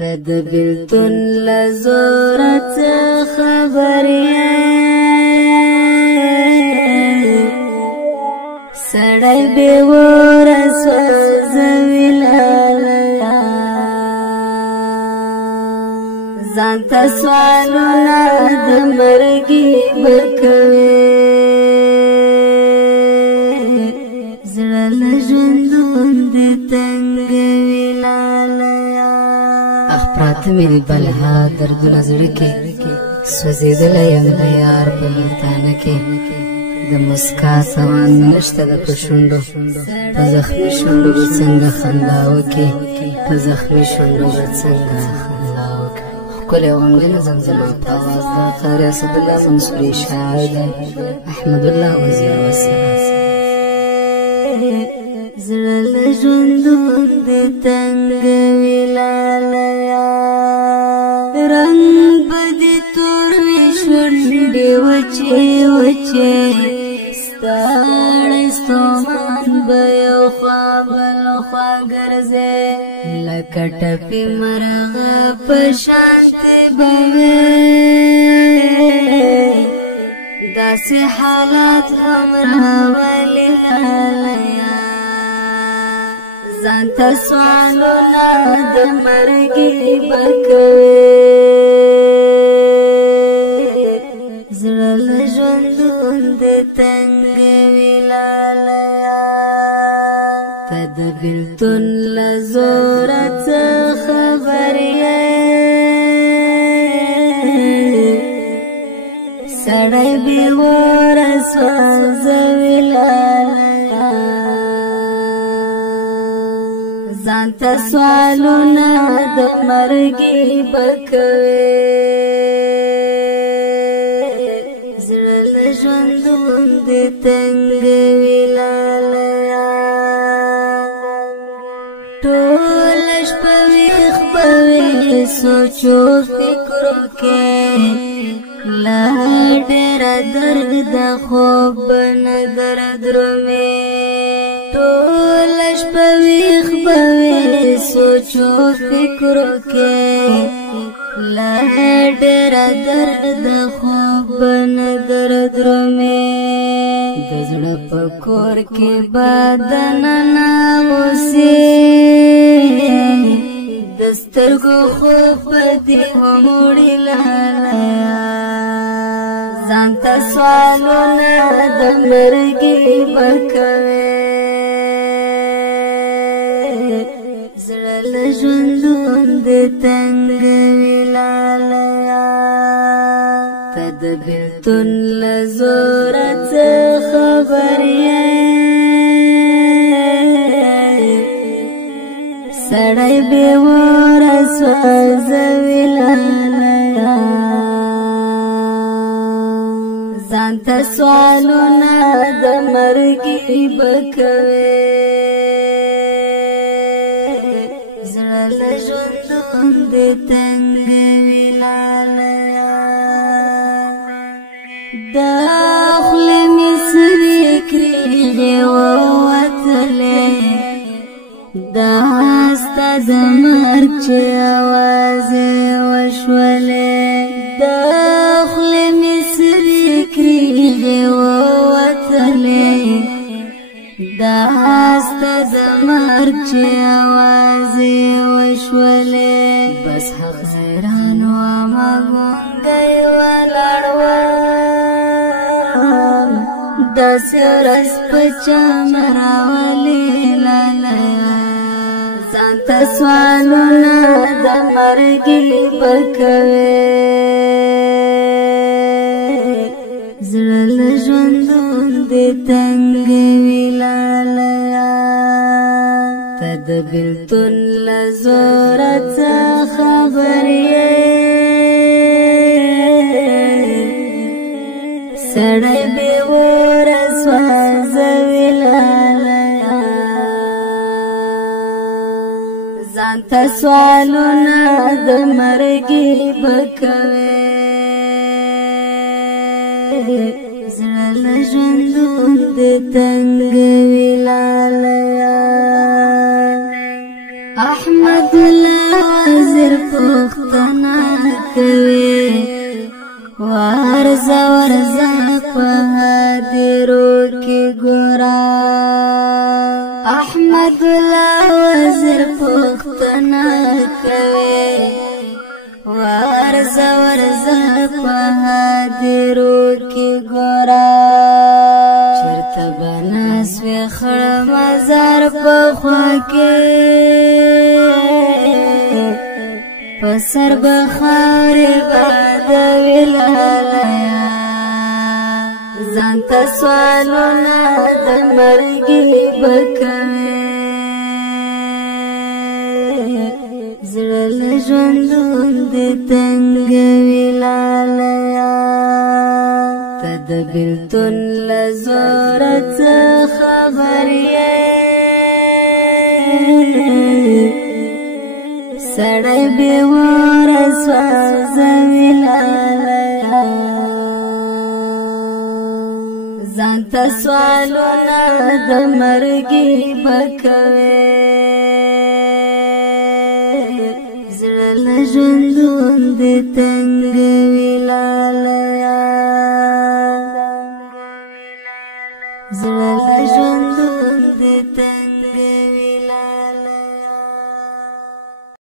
د بیلتون لزورت خبریه سړی بې وره سوځوي لالیه ځان ته سوالونه د مرګي به کوې زړه له ژوندون دې تنګوي لالیه اخ پراته مې دي بلها دردونه زړه کې سوځېدلی یم د یار په لورتانه کې د مسکا سامان نشته د په شونډو په زخمي شونډو به څنګه خندا وکړي په زخمي شونډو به څنګه خندا وکړي ښکلې او غمګینه زمزمه په اواز د قاري اسدالله منصوري شاعر دی احمدالله وزیر وسره زړه له ژوندون دې تنګوي لالیه رنګ به دې تور وي شونډې وچې وچې ستړی ستومان به یو خوا بل خوا ګرځې لکه ټپي مرغه په شانتې به وې داسې حالات هم راولي لالیه ځان ته سوالونه د مرګي به کوې زړه له ژوندون دې تنګوي لالیه ته د بیلتون له زوره څه خبر یې سړی بې وره سوځوي لالیه ځان ته سوالونه د مرګي به کوې زړه له ژوندون دې تنګوي لالیه ټوله شپه ویښ به وې سوچو فکرو کې لا ډېره درد د خوب به نه دردرومې ټوله شپه ویښ به وې سوچو فکرو کې لا ډېره درد د خوب به نه دردرومې د زړه په کور کې به دننه اوسې د سترګو خوب به دې وموړي لالیه ځان ته سوالونه د مرګي به کوې زړه له ژوندون دې تنګوي لالیه ته د بیلتون له زوره څه خبر یې سړی بې وره سوځوي لالیه ځان ته سوالونه د مرګي به کوې زړه له ژوندون دې تنګوي لالیه د خولې مې سرې کریغې ووتلې دا ستا د مرګ چې اوازې وشولې د خولې مې سرې کریغې ووتلې دا ستا د مرګ چې اوازې وشولې بس حق حیران ومه ګونګی ولاړ وم داسې ورځ په چا مه راولې لالیه ځان ته سوالونه د مرګي به کوې زړه له ژوندون دې تنګوي لالیه ته د بیلتون له زوره څه خبر یې سړی بې وره سوځوي لالیه ځان ته سوالونه د مرګي به کوې زړه له ژوندون دې تنګوي لالیه احمد الله زر پختنا کوي ورزا ورزا په حاضرو کې ګورا احمد الله وزر پختنا کوي ورزا ورزا په حاضرو کې ګورا چرته بناس وی خړ مزار په خوا کې پسر بخار باد ویلایا ځانته سوالونه د مرګي بکوي زړه له ژوندون دې تنګ ویلایا ته د بېلتون له زوره څه خبر یې سړی بېواره سوځوي لالیه ځانته سوالونه د مرګي بکوي زړه له ژوندون دې تنګ وي لالیه زړه له